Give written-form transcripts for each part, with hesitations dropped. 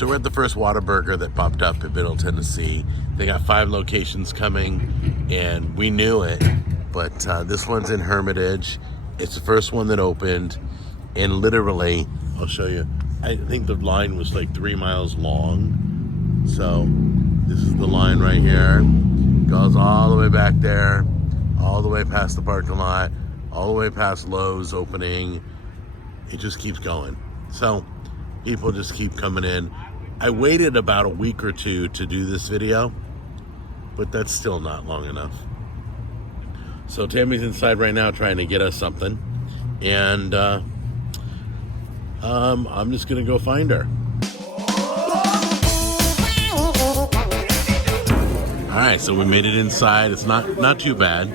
So we're at the first Whataburger that popped up in Middle Tennessee. They got 5 locations coming, and we knew it, but this one's in Hermitage. It's the first one that opened, and literally, I'll show you, I think the line was like 3 miles long. So this is the line right here. Goes all the way back there, all the way past the parking lot, all the way past Lowe's opening. It just keeps going. So people just keep coming in. I waited about a week or 2 to do this video, but that's still not long enough. So Tammy's inside right now trying to get us something, and I'm just gonna go find her. All right, so we made it inside. It's not too bad.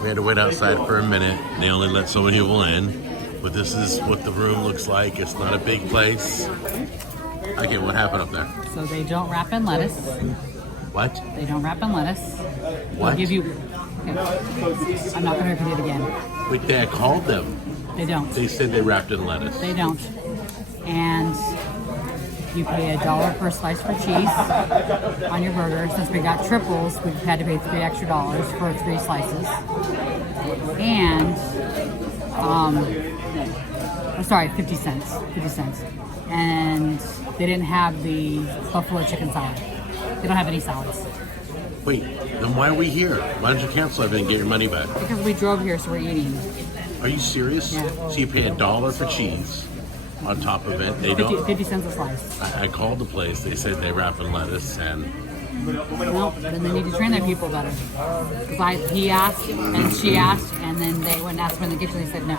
We had to wait outside for a minute. They only let so many people in. But this is what the room looks like. It's not a big place. Okay, what happened up there? So they don't wrap in lettuce. What? They don't wrap in lettuce. What? They'll give you... Okay. I'm not going to repeat it again. Wait, I called them. They don't. They said they wrapped in lettuce. They don't. And you pay $1 per slice for cheese on your burger. Since we got triples, we've had to pay $3 extra for 3 slices. And... sorry, 50 cents. And they didn't have the buffalo chicken salad. They don't have any salads. Wait, then why are we here? Why don't you cancel everything and get your money back? Because we drove here, so we're eating. Are you serious? Yeah. So you pay $1 for cheese on top of it. They 50 cents a slice. I called the place. They said they wrap in lettuce, and Well, then they need to train their people better. Because he asked, and she asked, and then they went and asked them in the kitchen. They said no.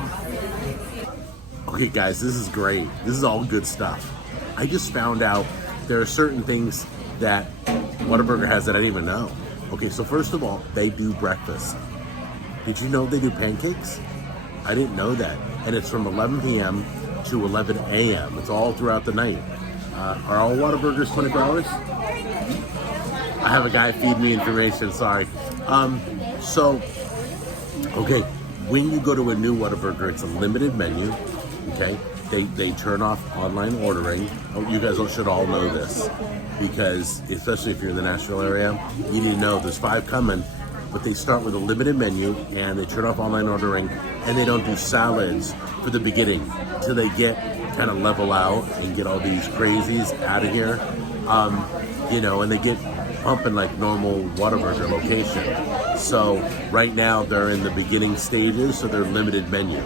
okay, guys, this is great. This is all good stuff. I just found out there are certain things that Whataburger has that I didn't even know. Okay, so first of all, they do breakfast. Did you know they do pancakes? I didn't know that. And it's from 11 p.m. to 11 a.m. It's all throughout the night. Are all Whataburgers 24 hours? I have a guy feed me information, sorry. Okay, when you go to a new Whataburger, it's a limited menu, okay? They turn off online ordering. Oh, you guys should all know this, because especially if you're in the Nashville area, you need to know there's 5 coming, but they start with a limited menu and they turn off online ordering, and they don't do salads for the beginning till they get kind of level out and get all these crazies out of here, and they get pumping like normal Whataburger location. So right now they're in the beginning stages, so they're limited menu.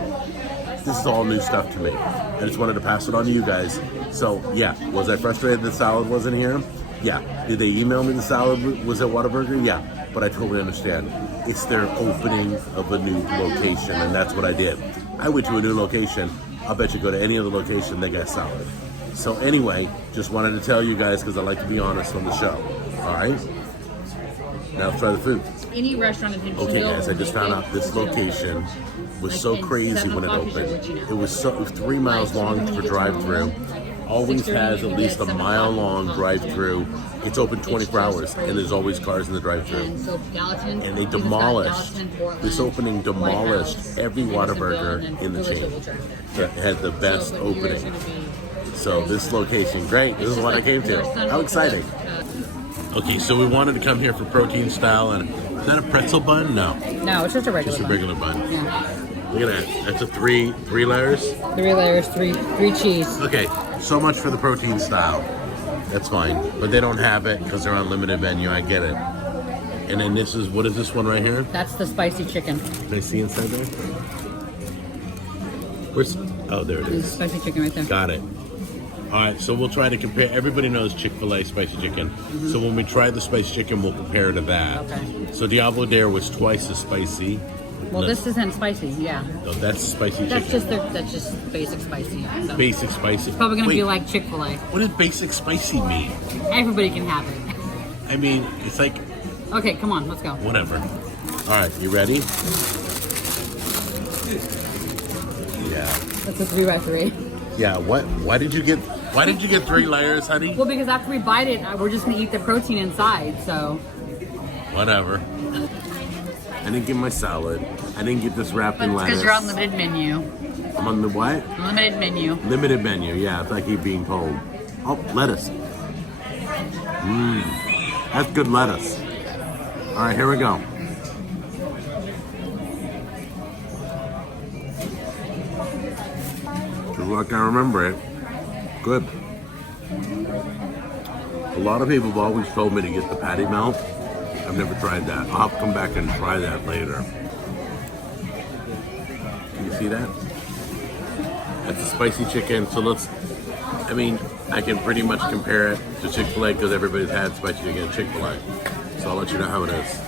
This is all new stuff to me. I just wanted to pass it on to you guys. So yeah, was I frustrated the salad wasn't here? Yeah. Did they email me the salad was at Whataburger? Yeah. But I totally understand. It's their opening of a new location, and that's what I did. I went to a new location. I'll bet you go to any other location, they got salad. So anyway, just wanted to tell you guys because I like to be honest on the show. All right? Now let's try the food. Any restaurant in Nashville. Okay, guys, I just found out this location was so crazy when it opened. It was 3 miles long for drive-thru. Always has at least a mile-long drive-thru. It's open 24 hours, and there's always cars in the drive-thru. And they demolished, this opening demolished every Whataburger in the chain. It had the best opening. So this location, great. This is what I came to. How exciting. Okay, so we wanted to come here for protein style, and is that a pretzel bun? No. No, it's just a regular Just a regular bun. Yeah. Look at that. That's a three layers? 3 layers, three cheese. Okay, so much for the protein style. That's fine. But they don't have it because they're on limited menu. I get it. And then this is, what is this one right here? That's the spicy chicken. Can I see inside there? Where's, oh, there it There's is. spicy chicken right there. Got it. All right, so we'll try to compare. Everybody knows Chick-fil-A spicy chicken. So when we try the spicy chicken, we'll compare to that. Okay. So Diablo Dare was twice as spicy. Well, this isn't spicy, yeah. No, that's spicy That's chicken. that's just basic spicy. So. Basic spicy. It's probably gonna be Wait, like Chick-fil-A. what does basic spicy mean? Everybody can have it. I mean, it's like, Okay, come on, let's go. whatever. All right, you ready? Yeah. That's a 3x3. Yeah, what? Why did you get 3 layers, honey? Well, because after we bite it, we're just gonna eat the protein inside, so. Whatever. I didn't get my salad. I didn't get this wrapped in lettuce. Because you're on limited menu. I'm on the what? Limited menu. Limited menu, yeah, it's like you're being told. Oh, lettuce. That's good lettuce. All right, here we go. Just like I remember it. Good. A lot of people have always told me to get the patty melt. I've never tried that. I'll have to come back and try that later. Can you see that? That's a spicy chicken. So I can pretty much compare it to Chick-fil-A because everybody's had spicy chicken at Chick-fil-A. So I'll let you know how it is.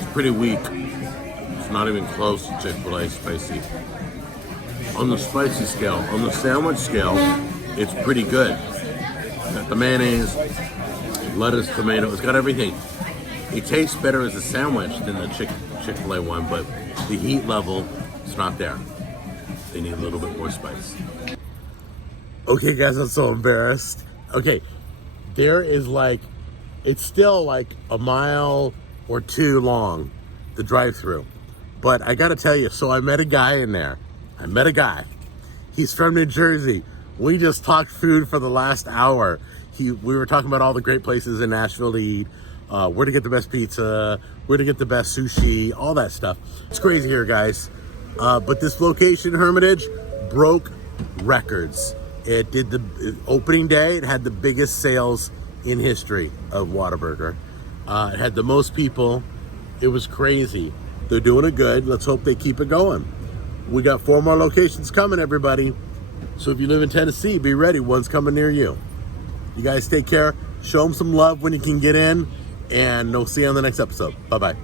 It's pretty weak. It's not even close to Chick-fil-A spicy. On the spicy scale, on the sandwich scale, it's pretty good. It's got the mayonnaise, lettuce, tomato, it's got everything. It tastes better as a sandwich than the Chick-fil-A one, but the heat level is not there. They need a little bit more spice. Okay guys, I'm so embarrassed. Okay, there is it's still like a mile or two long, the drive-thru. But I gotta tell you, so I met a guy in there. He's from New Jersey. We just talked food for the last hour. We were talking about all the great places in Nashville to eat, where to get the best pizza, where to get the best sushi, all that stuff. It's crazy here, guys. But this location, Hermitage, broke records. It did the opening day. It had the biggest sales in history of Whataburger. It had the most people. It was crazy. They're doing it good. Let's hope they keep it going. We got 4 more locations coming, everybody. So if you live in Tennessee, be ready. One's coming near you. You guys take care. Show them some love when you can get in. And we'll see you on the next episode. Bye-bye.